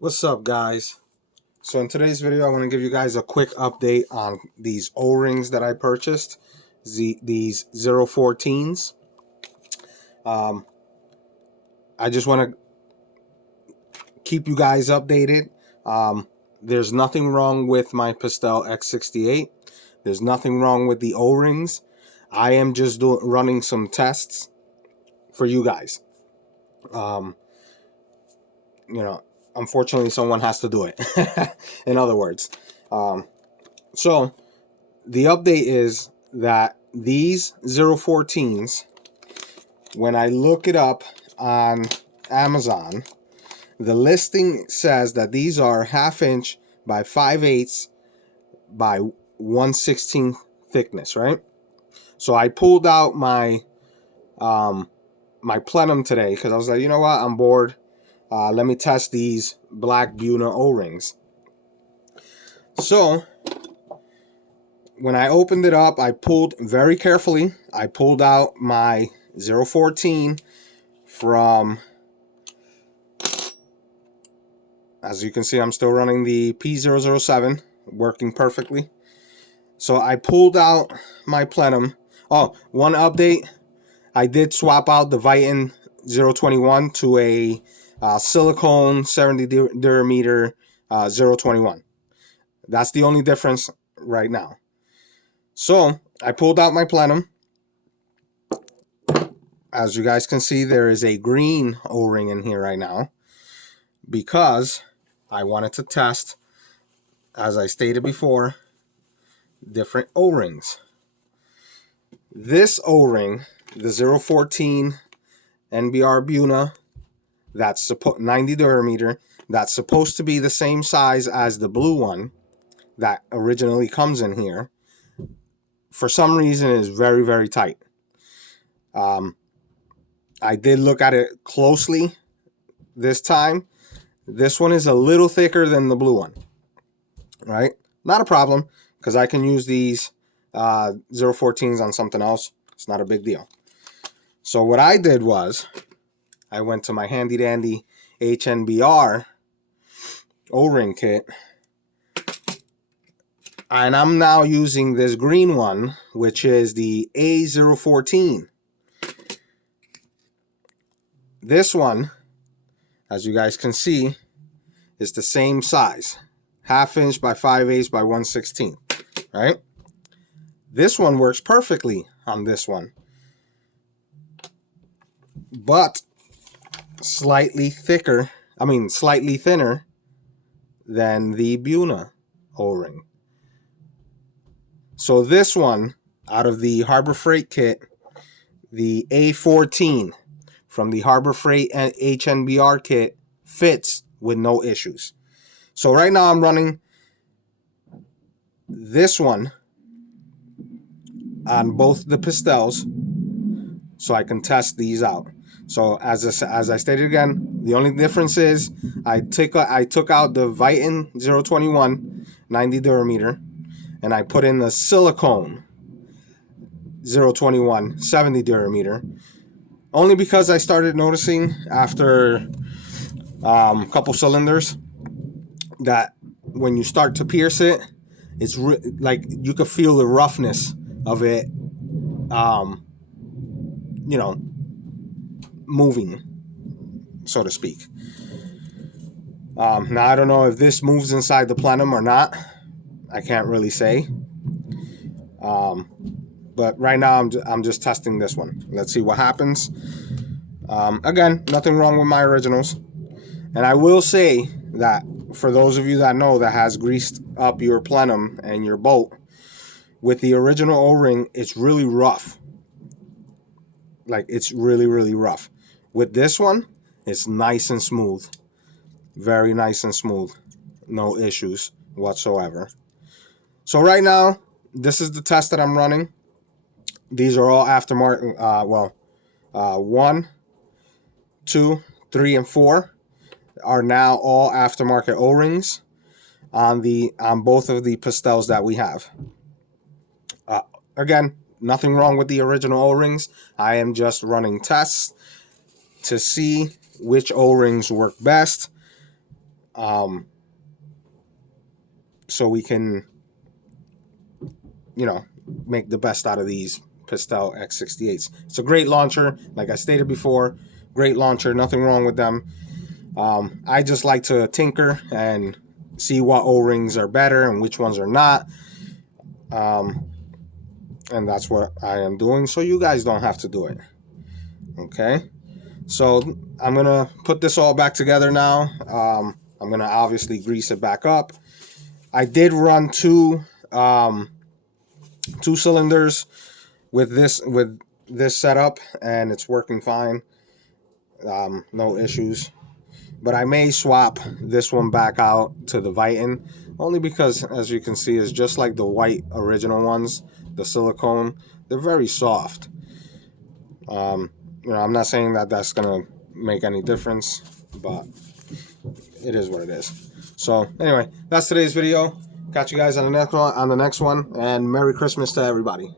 What's up, guys? So in today's video, I want to give you guys a quick update on these O-rings that I purchased, these 014s. I just want to keep you guys updated. There's nothing wrong with my Pistelle x68. There's nothing wrong with the O-rings. I am just running some tests for you guys. Unfortunately, someone has to do it. In other words. So the update is that these 014s, when I look it up on Amazon, the listing says that these are 1/2 inch by 5/8 by 1/16 thickness, right? So I pulled out my my Plenum today because I was like, you know what, I'm bored. Let me test these black buna O-rings. So when I opened it up, I pulled very carefully. I pulled out my 014 from, as you can see, I'm still running the P007, working perfectly. So I pulled out my Plenum. Oh, one update. I did swap out the Viton 021 to a silicone 70 durameter 021. That's the only difference right now. So I pulled out my Plenum. As you guys can see, there is a green O-ring in here right now because I wanted to test, as I stated before, different O-rings. This O-ring, the 014 HNBR buna, that's 90 durameter, that's supposed to be the same size as the blue one that originally comes in here, for some reason is very, very tight. I did look at it closely this time. This one is a little thicker than the blue one, right? Not a problem, because I can use these 014s on something else. It's not a big deal. So what I did was, I went to my handy dandy HNBR O-ring kit, and I'm now using this green one, which is the A014. This one, as you guys can see, is the same size, 1/2 inch by 5/8 by 1/16, right? This one works perfectly on this one, but slightly thinner than the buna O-ring. So this one, out of the Harbor Freight kit, the A14 from the Harbor Freight and HNBR kit, fits with no issues. So right now I'm running this one on both the Pistelles so I can test these out. So as I stated again, the only difference is I took out the Viton 021 90 durameter and I put in the silicone 021 70 durameter, only because I started noticing after a couple cylinders that when you start to pierce it, it's like you could feel the roughness of it, moving, so to speak. Now I don't know if this moves inside the Plenum or not. I can't really say. But right now I'm just testing this one. Let's see what happens. Again, nothing wrong with my originals. And I will say that for those of you that know that has greased up your Plenum and your bolt, with the original O-ring, it's really rough. Like, it's really, really rough. With this one, it's nice and smooth. Very nice and smooth. No issues whatsoever. So right now, this is the test that I'm running. These are all aftermarket. 1, 2, 3, and 4 are now all aftermarket O-rings on both of the Pistelles that we have. Again, nothing wrong with the original O-rings. I am just running tests to see which O-rings work best. so we can, you know, make the best out of these Pistelle x68s. It's a great launcher, like I stated before. Great launcher, nothing wrong with them. I just like to tinker and see what O-rings are better and which ones are not. And that's what I am doing, so you guys don't have to do it. Okay, so I'm gonna put this all back together now. I'm gonna obviously grease it back up. I did run two cylinders with this setup, and it's working fine. No issues. But I may swap this one back out to the Viton, only because, as you can see, it's just like the white original ones, the silicone. They're very soft. You know, I'm not saying that that's gonna make any difference, but it is what it is. So anyway, that's today's video. Catch you guys on the next one, and Merry Christmas to everybody.